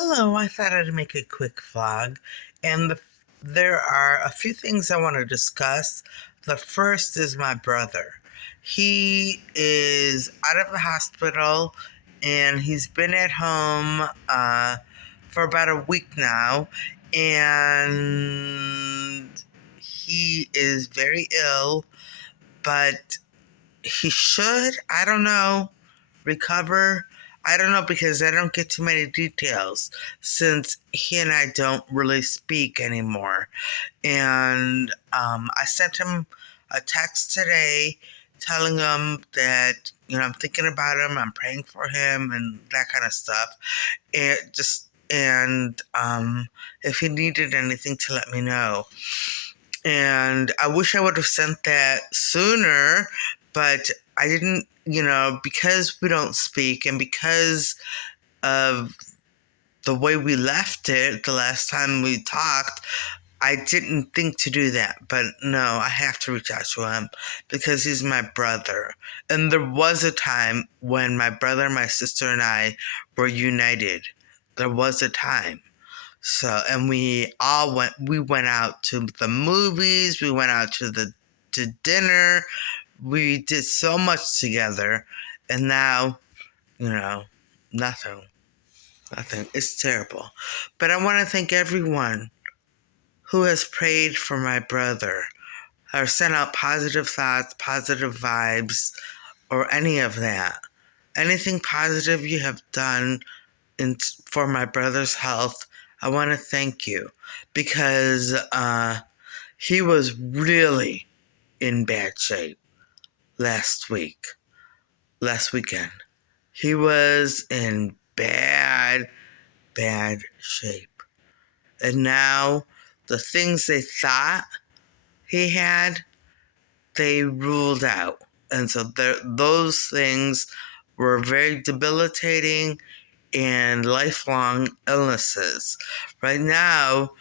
Hello, I thought I'd make a quick vlog, and there are a few things I want to discuss. The first is my brother. He is out of the hospital, and he's been at home for about a week now, and he is very ill, but he should, I don't know, recover. I don't know because I don't get too many details since he and I don't really speak anymore. And I sent him a text today telling him that, I'm thinking about him, I'm praying for him, and that kind of stuff. And if he needed anything to let me know. And I wish I would have sent that sooner, but I didn't, because we don't speak and because of the way we left it the last time we talked, I didn't think to do that. But no, I have to reach out to him because he's my brother. And there was a time when my brother, my sister, and I were united. There was a time. So, and we went out to the movies, we went out to dinner, we did so much together, and now, nothing. It's terrible. But I want to thank everyone who has prayed for my brother, or sent out positive thoughts, positive vibes, or any of that. Anything positive you have done for my brother's health, I want to thank you because he was really in bad shape last weekend. He was in bad shape. And now the things they thought he had, they ruled out. And so those things were very debilitating and lifelong illnesses. Right now,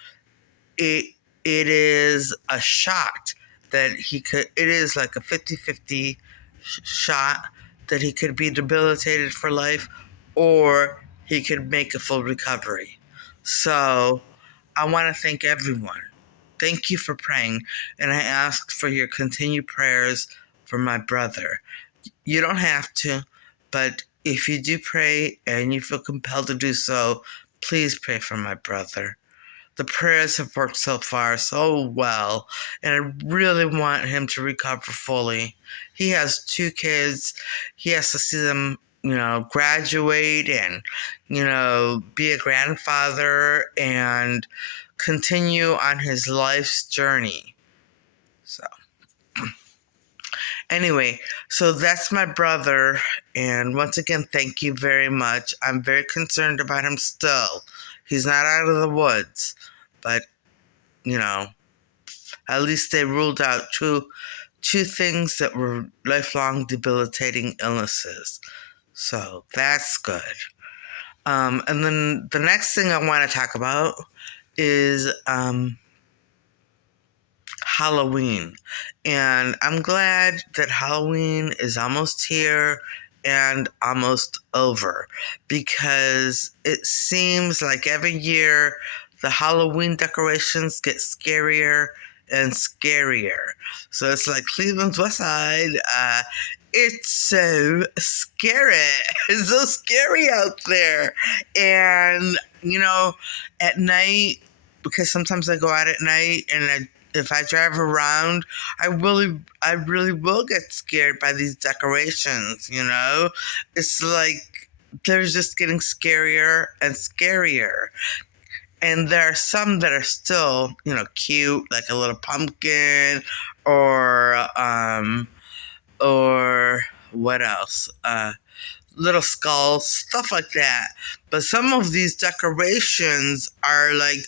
it is a shot that it is like a 50-50 shot that he could be debilitated for life or he could make a full recovery. So I want to thank everyone. Thank you for praying, and I ask for your continued prayers for my brother. You don't have to, but if you do pray and you feel compelled to do so, please pray for my brother. The prayers have worked so far so well, and I really want him to recover fully. He has 2 kids. He has to see them, graduate and, be a grandfather and continue on his life's journey. So, anyway, so that's my brother, and once again, thank you very much. I'm very concerned about him still. He's not out of the woods, but, at least they ruled out two things that were lifelong debilitating illnesses. So that's good. And then the next thing I want to talk about is Halloween. And I'm glad that Halloween is almost here and almost over because it seems like every year the Halloween decorations get scarier and scarier. So it's like Cleveland's West Side. It's so scary. It's so scary out there. And, at night, because sometimes I go out at night and if I drive around, I really will get scared by these decorations, It's like they're just getting scarier and scarier. And there are some that are still, cute, like a little pumpkin or what else? Little skulls, stuff like that. But some of these decorations are like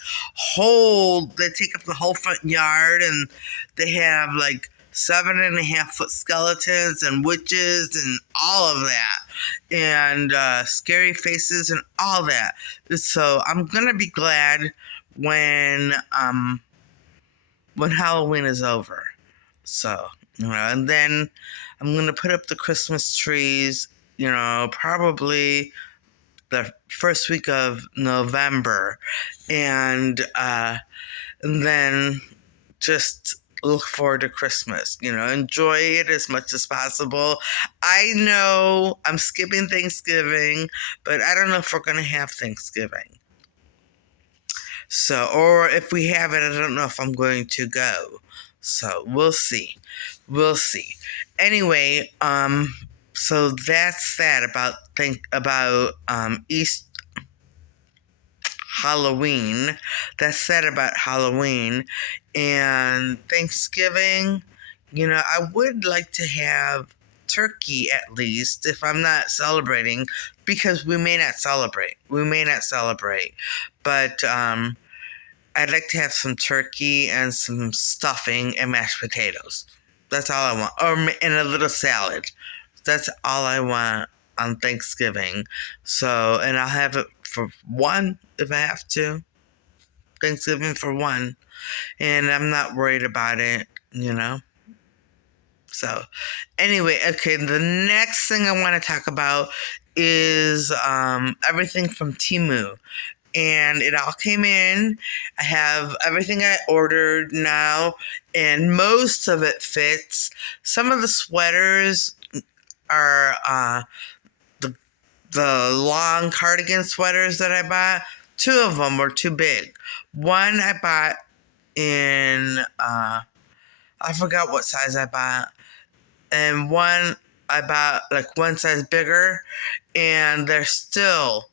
they take up the whole front yard, and they have like 7.5-foot skeletons and witches and all of that, and scary faces and all that. So I'm gonna be glad when Halloween is over. So, and then I'm gonna put up the Christmas trees, probably the first week of November, and then just look forward to Christmas. Enjoy it as much as possible. I know I'm skipping Thanksgiving, but I don't know if we're going to have Thanksgiving. So, or if we have it, I don't know if I'm going to go. So we'll see. We'll see. Anyway, so that's that about East Halloween. That's that about Halloween. And Thanksgiving, I would like to have turkey at least if I'm not celebrating, because we may not celebrate. But I'd like to have some turkey and some stuffing and mashed potatoes. That's all I want. And a little salad. That's all I want on Thanksgiving. So, and I'll have it for one if I have to. Thanksgiving for one. And I'm not worried about it. So, anyway, okay, the next thing I want to talk about is everything from Temu. And it all came in. I have everything I ordered now, and most of it fits. Some of the sweaters are the long cardigan sweaters that I bought. 2 of them were too big. One I bought in I forgot what size I bought, and one I bought like one size bigger, and they're still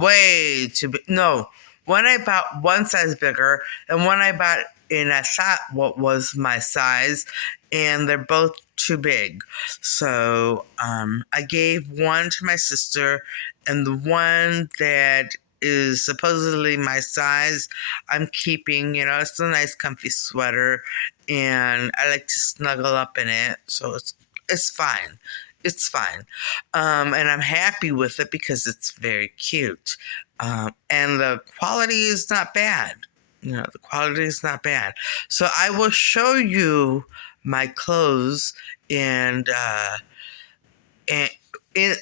way too big. No, one I bought one size bigger, and one I bought in I thought what was my size, and they're both too big. So I gave one to my sister, and the one that is supposedly my size, I'm keeping. It's a nice comfy sweater, and I like to snuggle up in it, so it's fine. It's fine. And I'm happy with it because it's very cute. And the quality is not bad. The quality is not bad. So I will show you my clothes and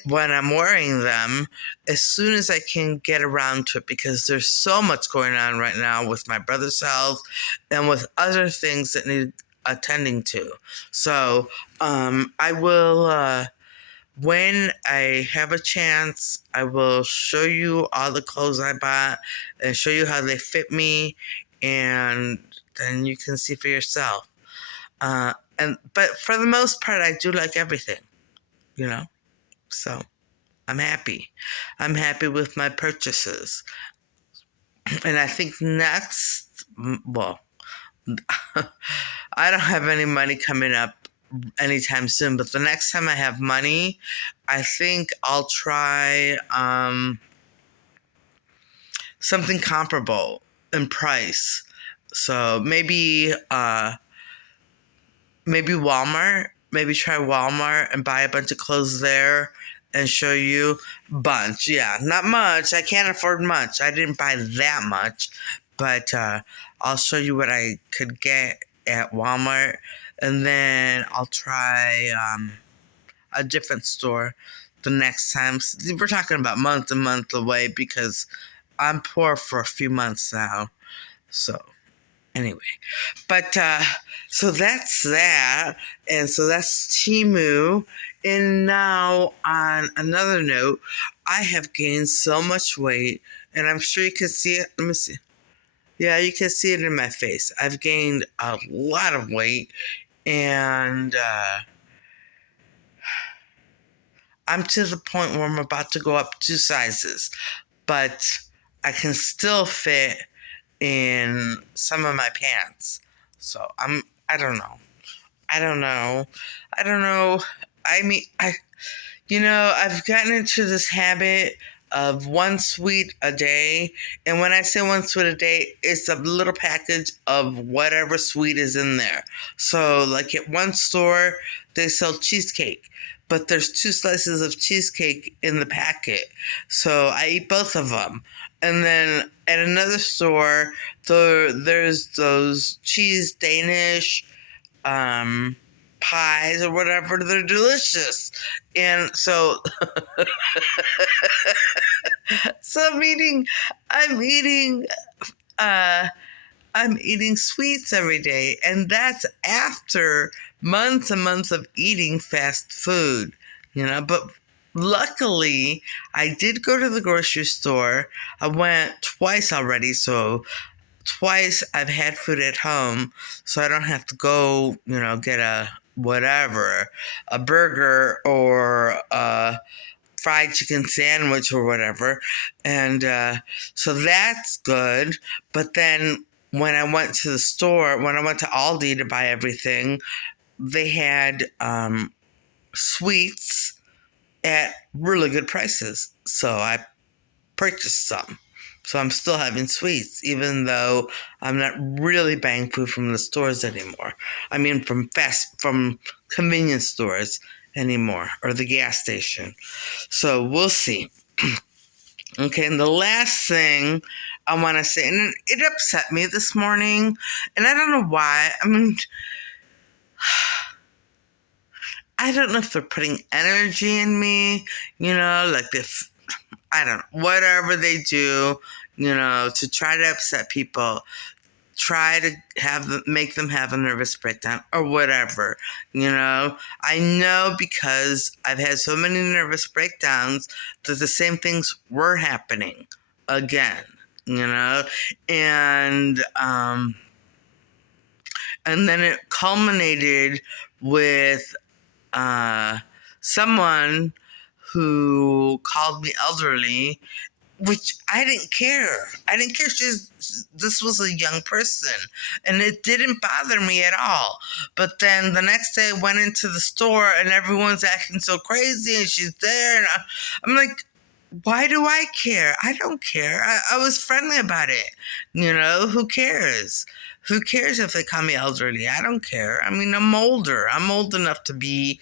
when I'm wearing them as soon as I can get around to it, because there's so much going on right now with my brother's health and with other things that need attending to. So I will, when I have a chance, I will show you all the clothes I bought and show you how they fit me, and then you can see for yourself. But for the most part, I do like everything, So I'm happy. I'm happy with my purchases. And I think next, well, I don't have any money coming up anytime soon, but the next time I have money, I think I'll try something comparable in price. So maybe Walmart. Maybe try Walmart and buy a bunch of clothes there and show you. Bunch, yeah, not much. I can't afford much. I didn't buy that much, but I'll show you what I could get at Walmart, and then I'll try a different store the next time. We're talking about month and month away because I'm poor for a few months now. So anyway, but so that's that, and so that's Temu. And now on another note, I have gained so much weight, and I'm sure you can see it. Let me see. Yeah, you can see it in my face. I've gained a lot of weight, and I'm to the point where I'm about to go up 2 sizes, but I can still fit in some of my pants. So I don't know. I mean, I've gotten into this habit of 1 sweet a day. And when I say 1 sweet a day, it's a little package of whatever sweet is in there. So like at one store, they sell cheesecake, but there's 2 slices of cheesecake in the packet. So I eat both of them. And then at another store, there's those cheese Danish pies or whatever. They're delicious. And so I'm eating uh I'm eating sweets every day, and that's after months and months of eating fast food, but luckily I did go to the grocery store. I went twice already, so twice I've had food at home, so I don't have to go, get a whatever, a burger or a fried chicken sandwich or whatever. And so that's good. But then when I went to the store, when I went to Aldi to buy everything, they had sweets at really good prices. So I purchased some. So I'm still having sweets, even though I'm not really buying food from the stores anymore. I mean, from convenience stores anymore, or the gas station. So we'll see. Okay, and the last thing I want to say, and it upset me this morning, and I don't know why. I mean, I don't know if they're putting energy in me, like this, I don't know, whatever they do, to try to upset people, try to make them have a nervous breakdown or whatever. I know because I've had so many nervous breakdowns that the same things were happening again. And and then it culminated with someone who called me elderly, which I didn't care. I didn't care. This was a young person, and it didn't bother me at all. But then the next day, I went into the store, and everyone's acting so crazy, and she's there, and I'm like, why do I care? I don't care. I was friendly about it. Who cares? Who cares if they call me elderly? I don't care. I mean, I'm older. I'm old enough to be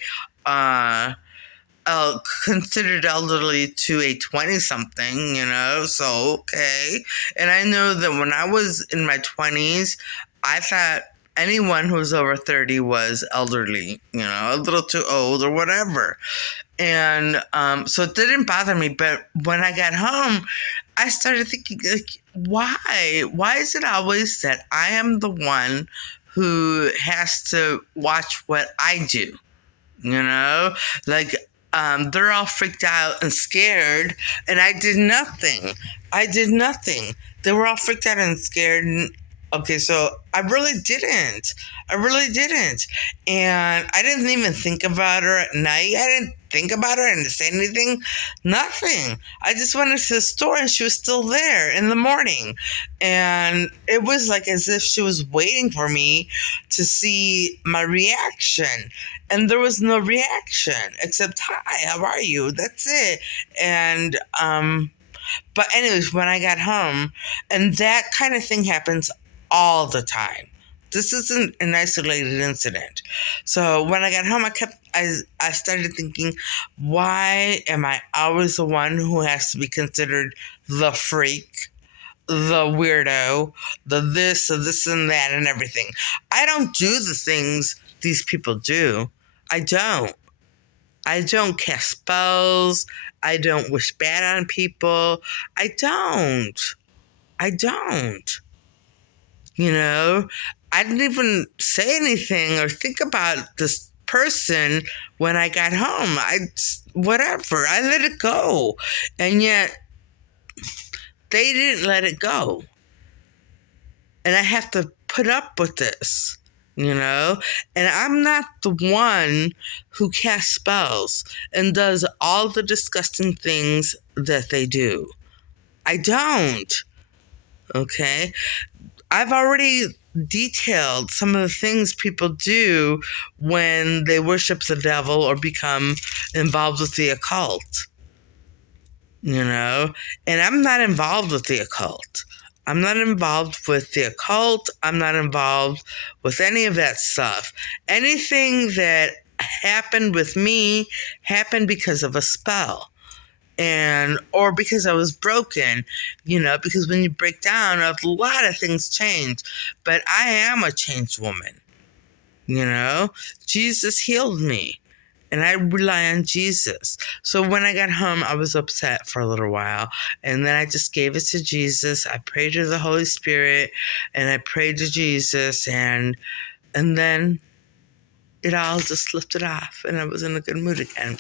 considered elderly to a 20-something, so okay. And I know that when I was in my 20s, I thought anyone who was over 30 was elderly, a little too old or whatever. And so it didn't bother me. But when I got home, I started thinking, like, why is it always that I am the one who has to watch what I do? Like, they're all freaked out and scared, and I did nothing. They were all freaked out and scared. And, okay, so I really didn't. And I didn't even think about her at night. I didn't think about her and say anything. Nothing. I just went into the store and she was still there in the morning. And it was like as if she was waiting for me to see my reaction. And there was no reaction except, hi, how are you? That's it. And, but anyways, when I got home, and that kind of thing happens all the time. This isn't an isolated incident. So when I got home, I started thinking, why am I always the one who has to be considered the freak, the weirdo, the this and that and everything? I don't do the things these people do. I don't cast spells. I don't wish bad on people. I don't. I didn't even say anything or think about this person when I got home. Whatever. I let it go. And yet, they didn't let it go. And I have to put up with this. And I'm not the one who casts spells and does all the disgusting things that they do. I don't. Okay? I've already detailed some of the things people do when they worship the devil or become involved with the occult. And I'm not involved with the occult. I'm not involved with the occult. I'm not involved with any of that stuff. Anything that happened with me happened because of a spell. Or because I was broken, because when you break down, a lot of things change. But I am a changed woman. Jesus healed me. And I rely on Jesus. So when I got home, I was upset for a little while. And then I just gave it to Jesus. I prayed to the Holy Spirit and I prayed to Jesus. And then it all just lifted off and I was in a good mood again.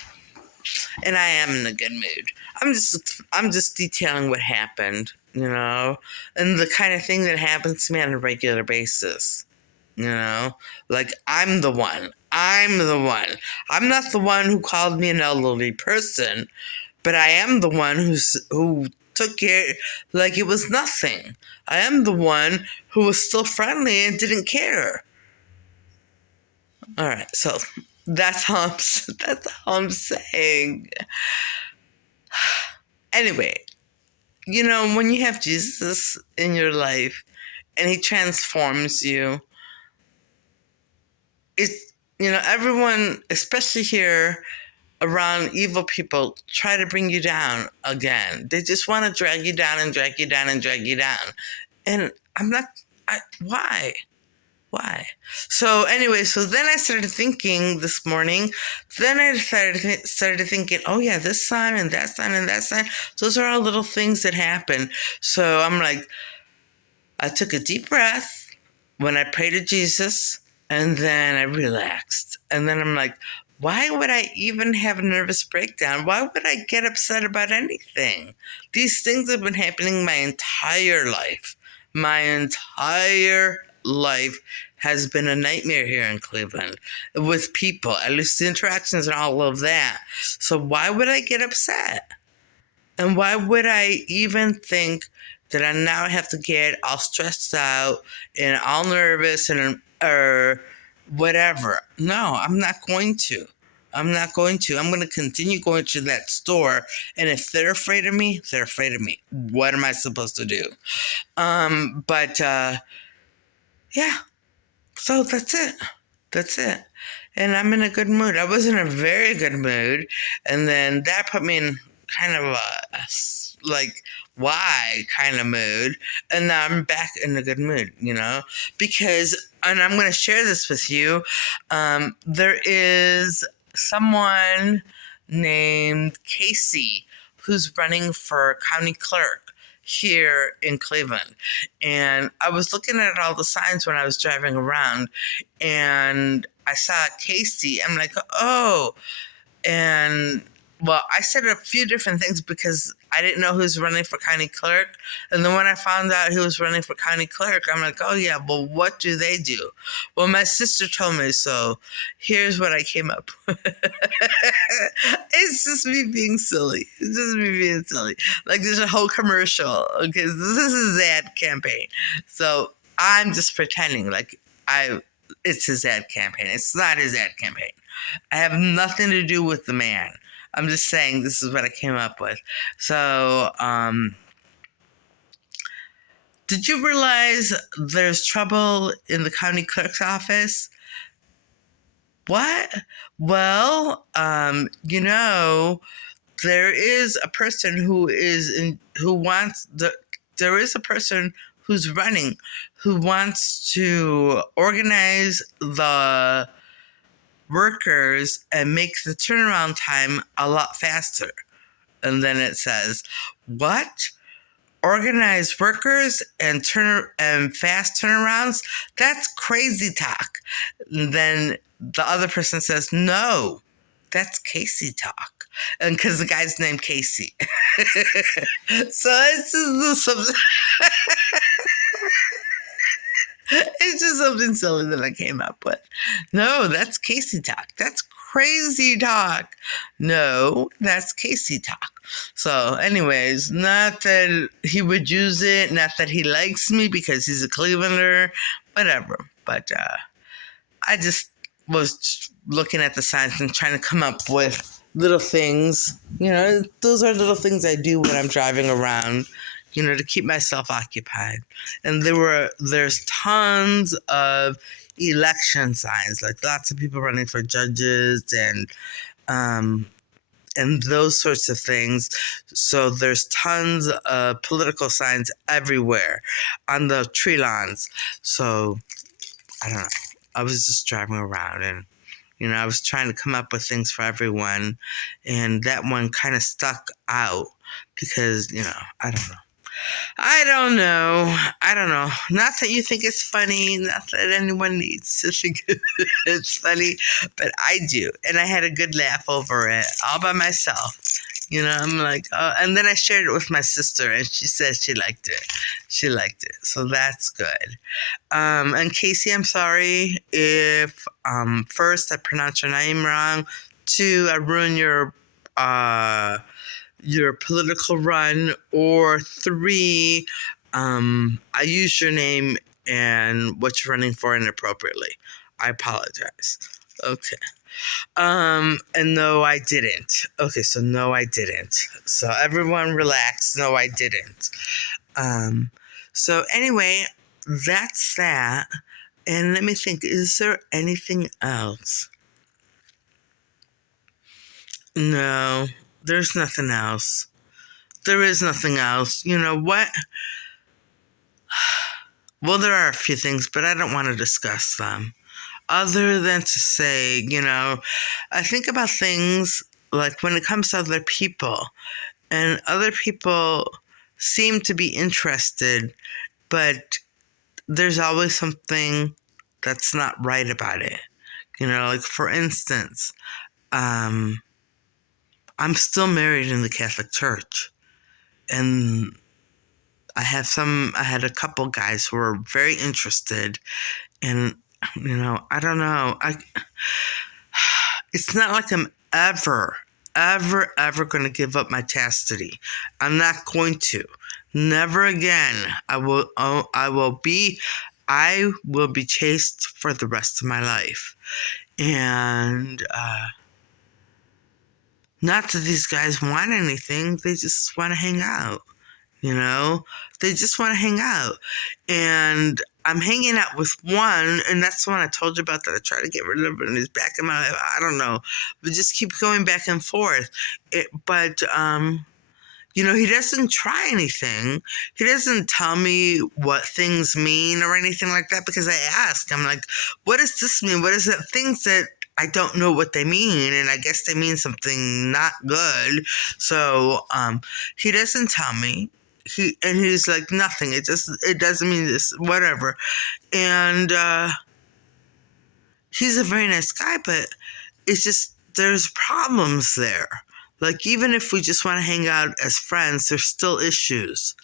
And I am in a good mood. I'm just detailing what happened, and the kind of thing that happens to me on a regular basis. Like I'm the one. I'm not the one who called me an elderly person, but I am the one who took it like it was nothing. I am the one who was still friendly and didn't care. All right, so that's that's all I'm saying. Anyway, when you have Jesus in your life and he transforms you, it's, everyone, especially here around evil people, try to bring you down again. They just want to drag you down and drag you down and drag you down. And I'm not, why? Why? So anyway, so then I started thinking this morning, then I started thinking, oh yeah, this sign and that sign and that sign, those are all little things that happen. So I'm like, I took a deep breath when I prayed to Jesus, and then I relaxed. And then I'm like, why would I even have a nervous breakdown? Why would I get upset about anything? These things have been happening my entire life. My entire life has been a nightmare here in Cleveland with people, at least the interactions and all of that. So why would I get upset? And why would I even think that I now have to get all stressed out and all nervous or whatever? No, I'm not going to. I'm going to continue going to that store. And if they're afraid of me, they're afraid of me. What am I supposed to do? Yeah. So that's it. That's it. And I'm in a good mood. I was in a very good mood. And then that put me in kind of a why kind of mood. And now I'm back in a good mood, because, and I'm going to share this with you. There is someone named Casey who's running for county clerk here in Cleveland. And I was looking at all the signs when I was driving around and I saw Casey. I'm like, oh, and well, I said a few different things because I didn't know who was running for county clerk. And then when I found out who was running for county clerk, I'm like, oh yeah, well, what do they do? Well, my sister told me, so here's what I came up with. It's just me being silly. It's just me being silly. Like there's a whole commercial, okay? This is his ad campaign. So I'm just pretending like it's his ad campaign. It's not his ad campaign. I have nothing to do with the man. I'm just saying this is what I came up with. So, did you realize there's trouble in the county clerk's office? What? Well, there is a person there is a person who's running who wants to organize the workers and make the turnaround time a lot faster. And then it says, what? Organized workers and fast turnarounds? That's crazy talk. And then the other person says, no, that's Casey talk. And because the guy's named Casey. So it's just it's just something silly that I came up with. No, that's Casey talk. That's crazy talk. No, that's Casey talk. So anyways, not that he would use it, not that he likes me because he's a Clevelander, whatever. But I just was looking at the signs and trying to come up with little things. Those are little things I do when I'm driving around, to keep myself occupied. And there's tons of election signs, like lots of people running for judges and those sorts of things. So there's tons of political signs everywhere on the tree lawns. So I don't know. I was just driving around and, I was trying to come up with things for everyone. And that one kind of stuck out because, I don't know. I don't know. Not that you think it's funny, not that anyone needs to think it's funny, but I do. And I had a good laugh over it all by myself. I'm like, oh, and then I shared it with my sister and she said she liked it. She liked it. So that's good. And Casey, I'm sorry if, first, I pronounced your name wrong. Two, I ruined your political run, or three, I used your name and what you're running for inappropriately. I apologize. Okay. And no, I didn't. Okay, so no, I didn't. So everyone relax. No, I didn't. So anyway, that's that. And let me think, is there anything else? No, there's nothing else. There is nothing else. You know what? Well, there are a few things, but I don't want to discuss them. Other than to say, I think about things like when it comes to other people, and other people seem to be interested, but there's always something that's not right about it. Like for instance, I'm still married in the Catholic Church, and I had a couple guys who were very interested, and I don't know. It's not like I'm ever going to give up my chastity. I'm not going to. Never again. I will be chaste for the rest of my life. And not that these guys want anything, they just want to hang out. They just want to hang out. And I'm hanging out with one, and that's the one I told you about that I try to get rid of, and he's back in my life. I don't know. We just keep going back and forth. But he doesn't try anything. He doesn't tell me what things mean or anything like that, because I ask. I'm like, what does this mean? What is it? Things that I don't know what they mean, and I guess they mean something not good. So he doesn't tell me. He's like, nothing. It doesn't mean this, whatever. And he's a very nice guy, but it's just, there's problems there. Like, even if we just want to hang out as friends, there's still issues.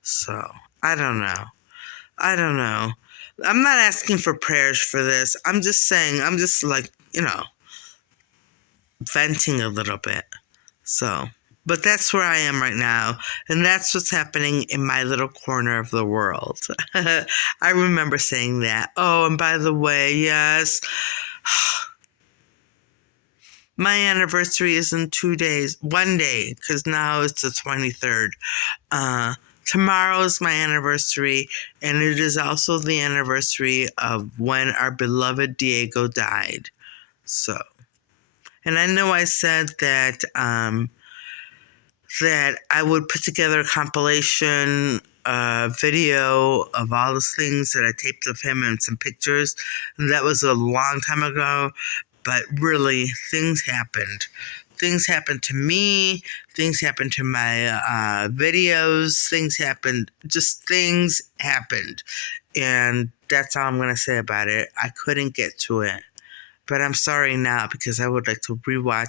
So, I don't know. I'm not asking for prayers for this. I'm just saying, I'm just like, venting a little bit. So, but that's where I am right now. And that's what's happening in my little corner of the world. I remember saying that. Oh, and by the way, yes. My anniversary is in 2 days. 1 day, because now it's the 23rd. Tomorrow is my anniversary, and it is also the anniversary of when our beloved Diego died. So, and I know I said that that I would put together a compilation video of all the things that I taped of him and some pictures. And that was a long time ago, but really, things happened. Things happened to me. Things happened to my videos. Things happened. And that's all I'm going to say about it. I couldn't get to it. But I'm sorry now, because I would like to rewatch.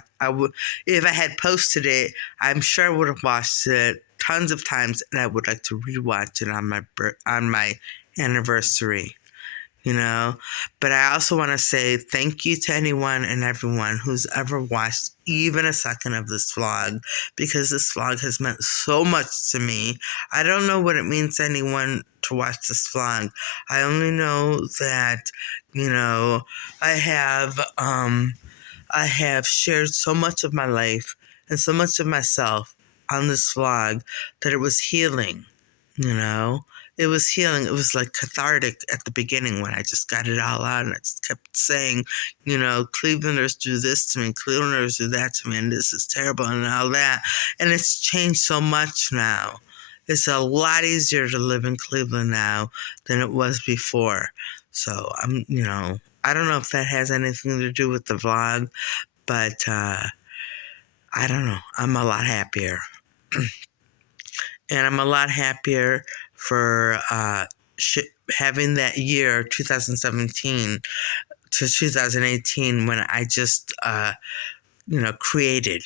If I had posted it, I'm sure I would have watched it tons of times, and I would like to rewatch it on my anniversary. But I also want to say thank you to anyone and everyone who's ever watched even a second of this vlog, because this vlog has meant so much to me. I don't know what it means to anyone to watch this vlog. I only know that, I have shared so much of my life and so much of myself on this vlog that it was healing. It was healing. It was like cathartic at the beginning when I just got it all out, and I just kept saying, Clevelanders do this to me, Clevelanders do that to me, and this is terrible and all that. And it's changed so much now. It's a lot easier to live in Cleveland now than it was before. So I don't know if that has anything to do with the vlog, but I don't know. I'm a lot happier. And I'm a lot happier for having that year, 2017 to 2018, when I just, created.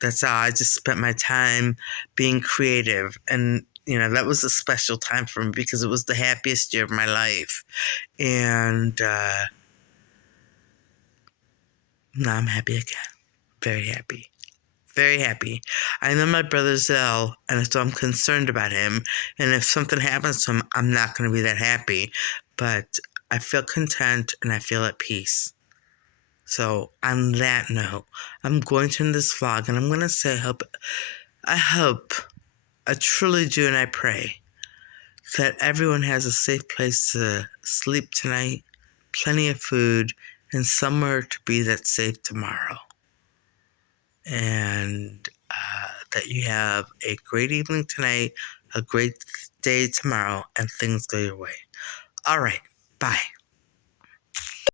That's how I just spent my time being creative. And, that was a special time for me because it was the happiest year of my life. And now I'm happy again. Very happy. Very happy. I know my brother's ill, and so I'm concerned about him. And if something happens to him, I'm not going to be that happy. But I feel content and I feel at peace. So, on that note, I'm going to end this vlog and I'm going to say, I hope, I truly do, and I pray that everyone has a safe place to sleep tonight, plenty of food, and somewhere to be that's safe tomorrow. And that you have a great evening tonight, a great day tomorrow, and things go your way. All right, bye.